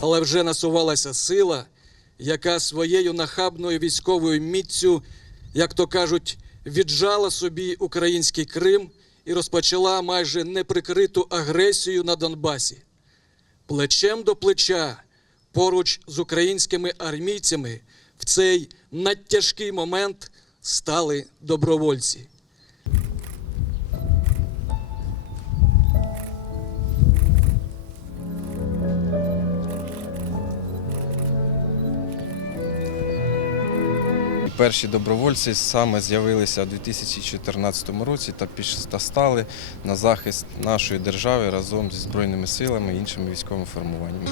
але вже насувалася сила, яка своєю нахабною військовою міццю, як то кажуть, віджала собі український Крим і розпочала майже неприкриту агресію на Донбасі. Плечем до плеча поруч з українськими армійцями в цей надтяжкий момент стали добровольці. Перші добровольці саме з'явилися у 2014 році та стали на захист нашої держави разом зі збройними силами і іншими військовими формуваннями.